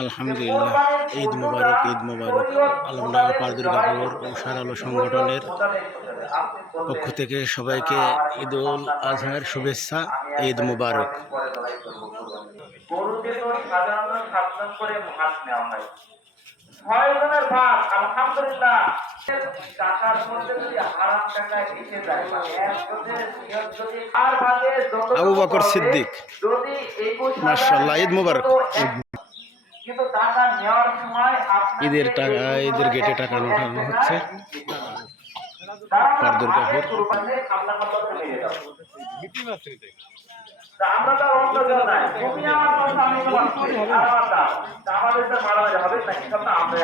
আলহামদুলিল্লাহ, ঈদ মুবারক, ঈদ মুবারক। আলমডাঙ্গা পার দুর্গাপুর ঊষার আলো সংগঠনের পক্ষ থেকে সবাইকে ঈদ উল আজহার শুভেচ্ছা। ঈদ মুবারক। আবু বকর সিদ্দিক, মাশাআল্লাহ, ঈদ মুবারক। কিন্তু টাকা নেওয়ার সময় ঈদের টাকা, ঈদের গেটে টাকা ওঠানো হচ্ছে পার দুর্গাপুর। আমরা তো অন্য কেউ নাই, তুমি আমার কথা আমি তোমার আর আমার দাও আমাদের তো মারামারি হবে নাকি? সব না আমরা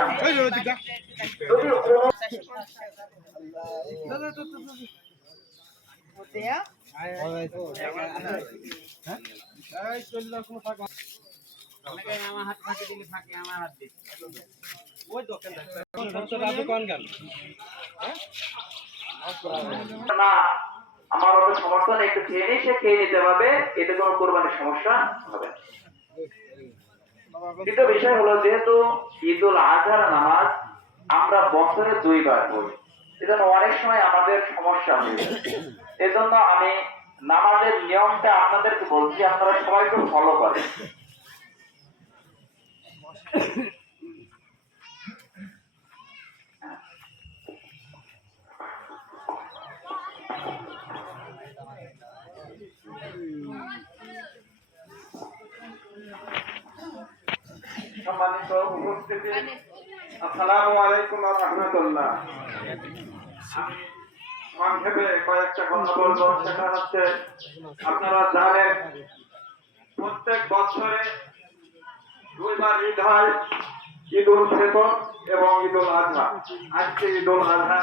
যদি আমার হাত ফাঁকে দিলে ফাঁকে আমার হাত দিই ওই দোকানদার না, আমার অত সমস্যা নেই, একটু খেয়ে নিই, সে খেয়ে নিতে পারবে, এতে কোনো কোরবানির সমস্যা হবে। দ্বিতীয় বিষয় হলো, যেহেতু ঈদ উল আজহার নামাজ আমরা বছরে 2 বার পড়ি, এজন্য অনেক সময় আমাদের সমস্যা হয়ে যায়। এজন্য আমি নামাজের নিয়মটা আপনাদেরকে বলছি, আপনারা সবাই একটু ফলো করেন। সম্মানিত উপস্থিতি, আসসালামু আলাইকুম ওয়া রাহমাতুল্লাহ। সংক্ষেপে কয়েকটা কথা বলবো। সেটা হচ্ছে, আপনারা জানেন প্রত্যেক বছরে 2 বার ঈদ হয়, ঈদ উল ফিতর এবং ঈদ উল আজহা। আজকে ঈদ উল আজহা,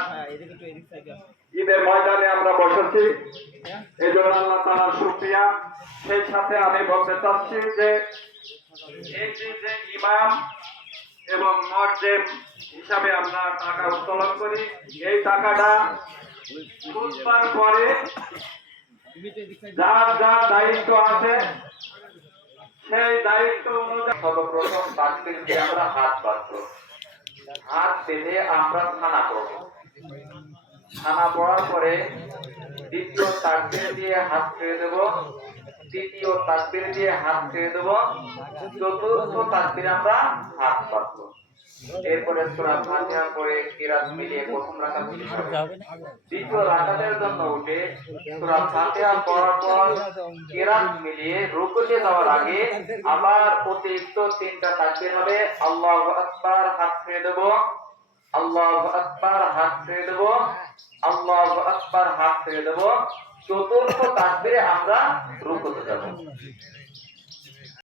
ঈদের ময়দানে আমরা বসেছি, এই জন্য আল্লাহ তাআলার শুকরিয়া। সেই সাথে আমি বলতে চাচ্ছি যে এই যে ইমাম এবং মুয়াজ্জিন হিসাবে আমরা টাকা উত্তোলন করি, এই টাকাটা খুতবার পরে যার যার দায়িত্ব আছে সেই দায়িত্ব অনুযায়ী সর্বপ্রথম তাকবীর দিয়ে আমরা হাত বাঁধবো, হাত বেঁধে আমরা থানা পড়বো। থানা পড়ার পরে দ্বিতীয় তাকবীর দিয়ে হাত ছেড়ে দেবো, তৃতীয় তাকবীর দিয়ে হাত ছেড়ে দেবো, চতুর্থ তাকবীর আমরা হাত বাঁধবো। এরপরে সূরা ফাতিহা পড়ে কিরাত মিলিয়ে প্রথম রাকাত শেষ হবে। দ্বিতীয় রাকাতের জন্য উঠে সূরা ফাতিহা পড়ার পর কিরাত মিলিয়ে রুকুতে যাওয়ার আগে আবার অতিরিক্ত 3টা তাকবীর হবে। আল্লাহু আকবার, হাত ছেড়ে দেব, আল্লাহু আকবার, হাত ছেড়ে দেব, আল্লাহু আকবার, হাত ছেড়ে দেব। চতুর্থ তাকবীরে আমরা রুকুতে যাব।